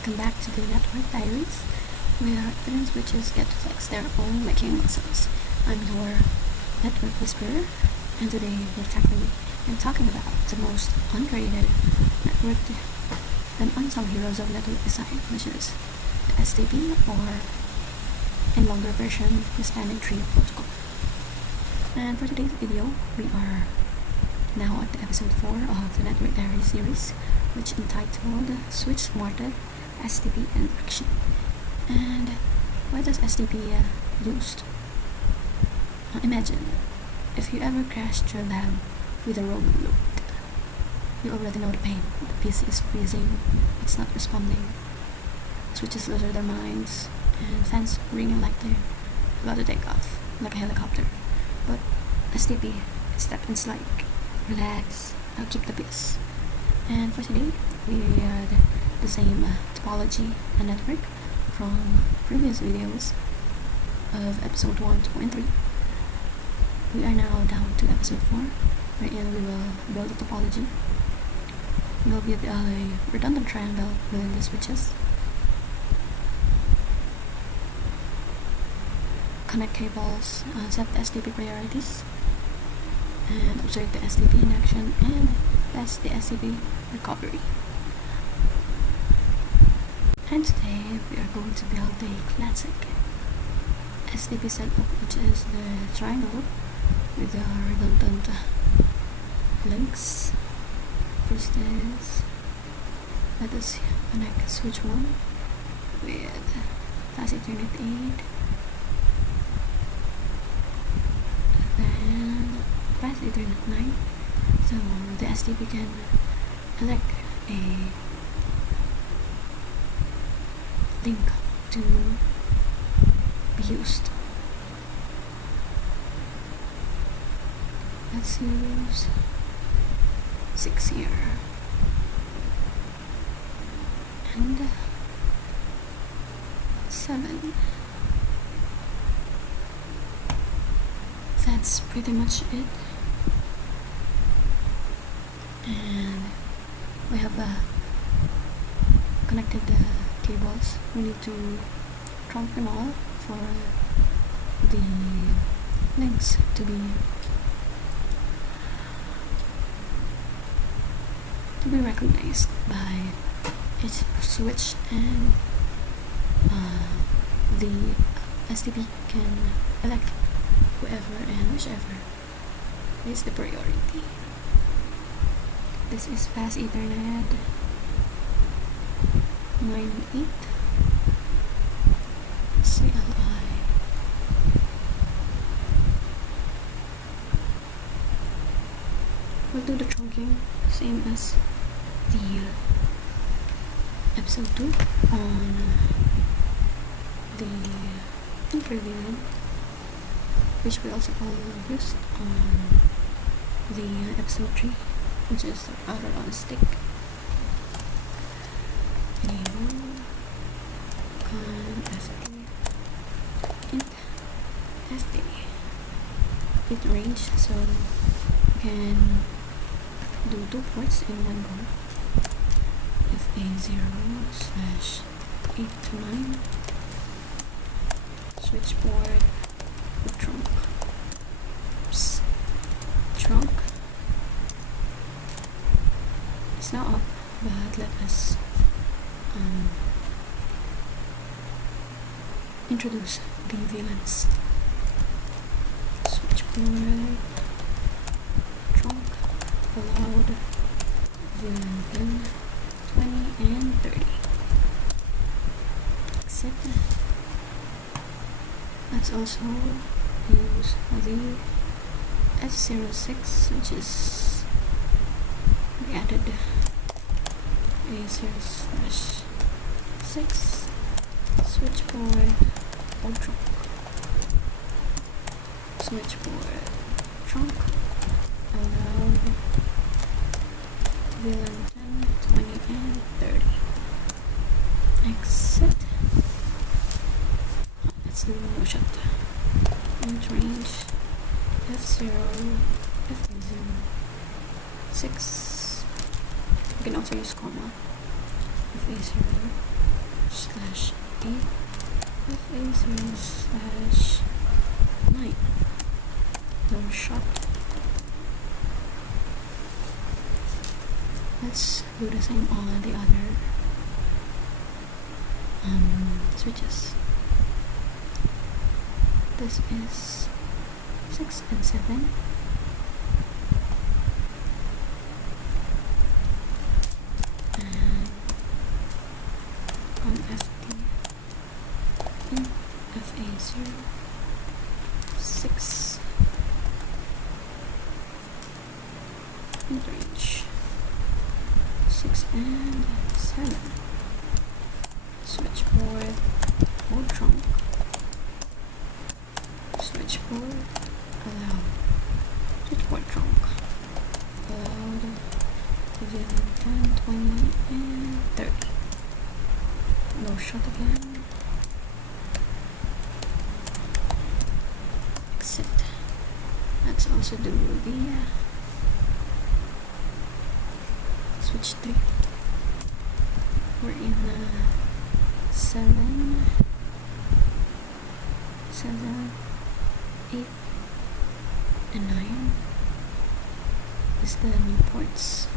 welcome back to the Network Diaries, where hidden switches get to flex their own making muscles. I'm your network whisperer, and today I'm talking about the most underrated network and unsung heroes of network design, which is the STP, or in longer version, the Standing Tree Protocol. And for today's video, we are now at episode 4 of the Network Diaries series, which entitled Switch Smarter, STP in Action. And why does STP used? Imagine if you ever crashed your lab with a robot loop. You already know the pain. The PC is freezing, it's not responding, switches lose their minds, and fans ringing like they're about to take off, like a helicopter. But STP steps in, it's like, relax, I'll keep the peace. And for today, we had the same topology and network from previous videos of episode 1, 2, and 3. We are now down to episode 4, wherein we will build a topology. We will build a redundant triangle within the switches, connect cables, set the STP priorities, and observe the STP in action, and test the STP recovery. And today we are going to build a classic STP setup, which is the triangle with the redundant links. First is, let us connect switch 1 with fast Ethernet 8, then fast Ethernet 9, so the STP can elect a link to be used. Let's use 6 here, and 7. That's pretty much it. And we have connected the cables. We need to trunk them all for the links to be recognized by each switch, and the STP can elect whoever and whichever is the priority. This is fast Ethernet 9.8 CLI. We'll do the trunking same as the episode 2 on the interviewing, which we also used on the episode 3, which is the router on a stick. It range, so you can do 2 ports in one go. FA0/8 to 9 switchboard with trunk. Trunk. It's now up, but let us introduce the VLANs. Switchboard, trunk, allowed, VLAN 10, 20, and 30. Except let's also use the S06, which is we added A0/6 switchboard or trunk. Switchboard, trunk, allowed, VLAN 10, 20, and 30. Exit. Let's do no shut. Mid range F0, F0, 6. You can also use comma. FA0, slash 8 FA0/9. No shot. Let's do the same on the other switches. This is 6 and 7. And on FT in FA0 6 mid range 6 and 7. Switchboard mode trunk. Switchboard allowed. Switchboard trunk allowed. 10, 20, and 30. No shot again. Exit. Let's also do the switch 3. We're in 7, 8, and 9 is the new ports.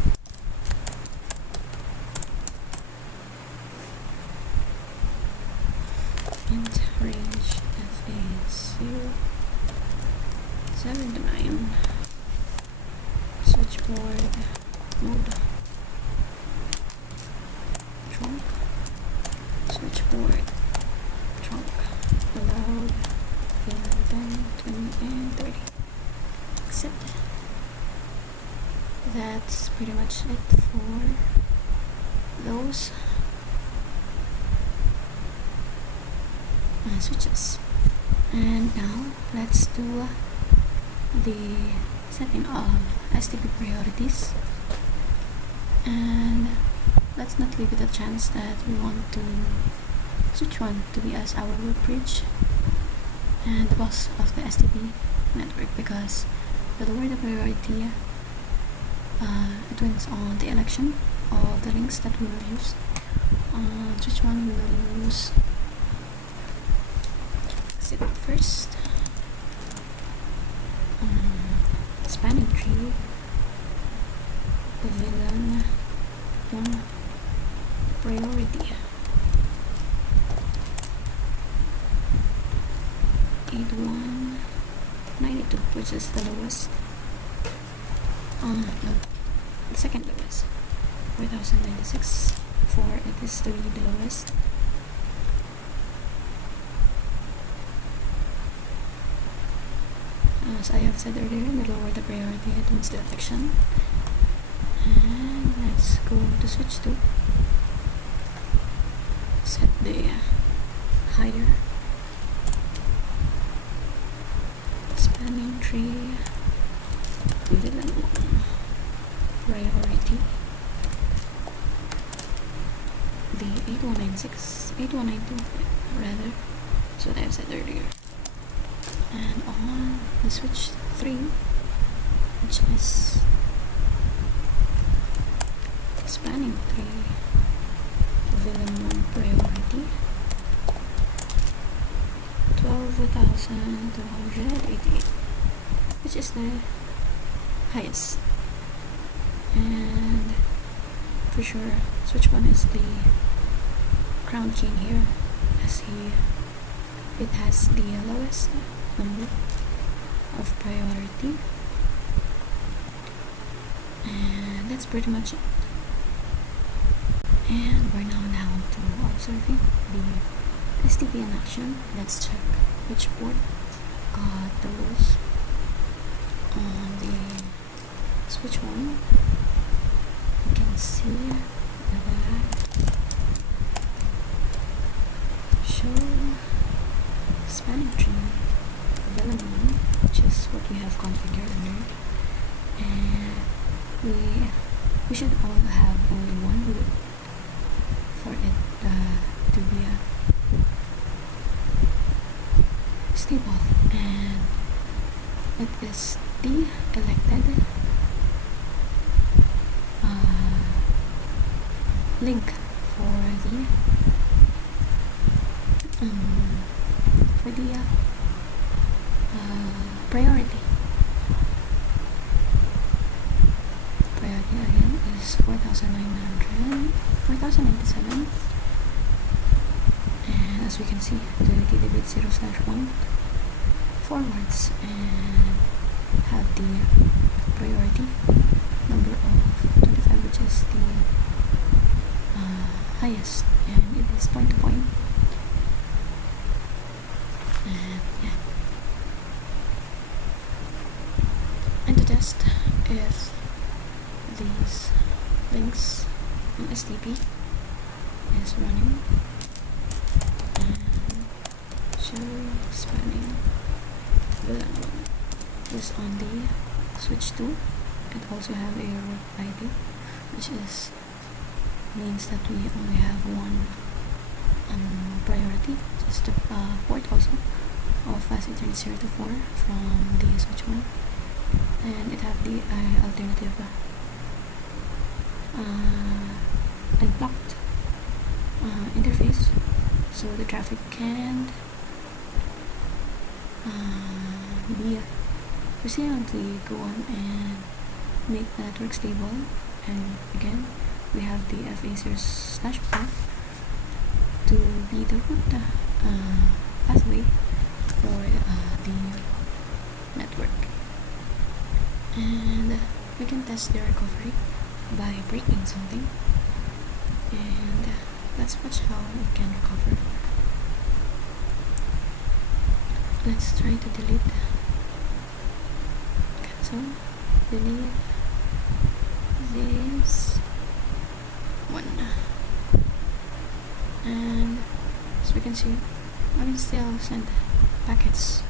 Int range FA0 7 to 9. Switchboard mode trunk. Switchboard trunk allowed 10, 20, and 30. Exit. That's pretty much it for those switches. And now let's do the setting of STP priorities. And let's not leave it a chance that we want to switch one to be as our root bridge and the boss of the STP network, because the lower the priority, it wins on the election of the links that we will use. Switch one we will use exit first, spanning tree, villain 1 priority, 8192, which is the lowest. No, the second lowest. 4096 for it is to be the lowest. As I have said earlier, the lower the priority, it wins the election. And let's go to switch 2. Set the hider, spanning tree, villain 1 priority, the 8192 rather, that's what I said earlier. And on the switch 3, which is spanning tree, villain 1 priority, 12,288, which is the highest. And for sure switch 1 is the crown king here, as it has the lowest number of priority. And that's pretty much it. And we're now down to observing the STP in action. Let's check which port got those on the switch 1. You can see that show spanning tree villain 1, which is what we have configured under, and we should all have only one root for it to be stable, and it is the elected link for the for the priority. Priority again is 4,097, and as we can see, the gigabit 0/1 forwards and have the priority number of 25, which is the highest, and it is point to point. And yeah, and to test if these links on STP is running, and show spanning VLAN 1 is on the switch 2. It also have a root ID, which means that we only have one priority, just the port also of fast Ethernet 0 to 4 from the switch 1, and it have the alternative unblocked interface, so the traffic can be resiliently go on and make the network stable. And again, we have the FA0/4 to be the root pathway for the network, and we can test the recovery by breaking something, and that's much how it can recover. Let's try to delete, cancel, delete this one, and as we can see, I can still send packets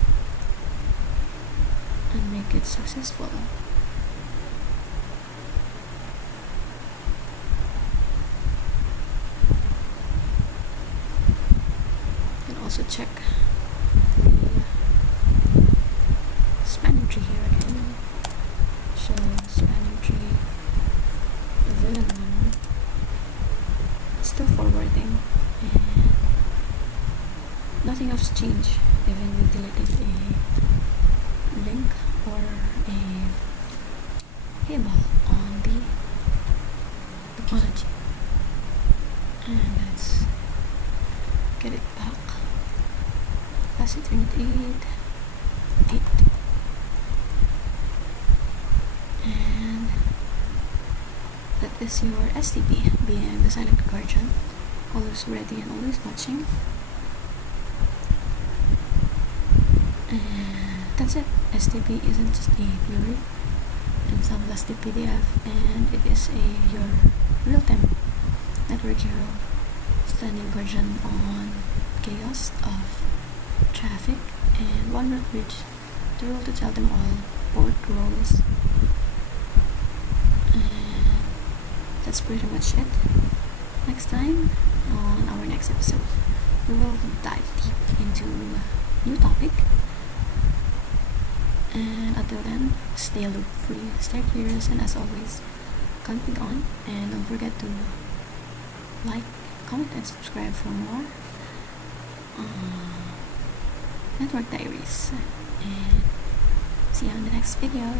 and make it successful. You can also check the spanning tree here again. So spanning tree, the VLAN 1, it's still forwarding, and nothing else changed. Even we deleted a link or a table on the topology, and let's get it back. Fast Ethernet 8, and that is your STP, being the silent guardian, always ready and always watching. And that's it. STP isn't just a blurry and some plastic PDF, and it is your real-time network hero, standing guardian on chaos of traffic, and one root bridge, the rule to tell them all port roles. And that's pretty much it. Next time, on our next episode, we will dive deep into a new topic. And until then, stay loop free, stay curious, and as always, config on, and don't forget to like, comment, and subscribe for more Network Diaries. And see you on the next video.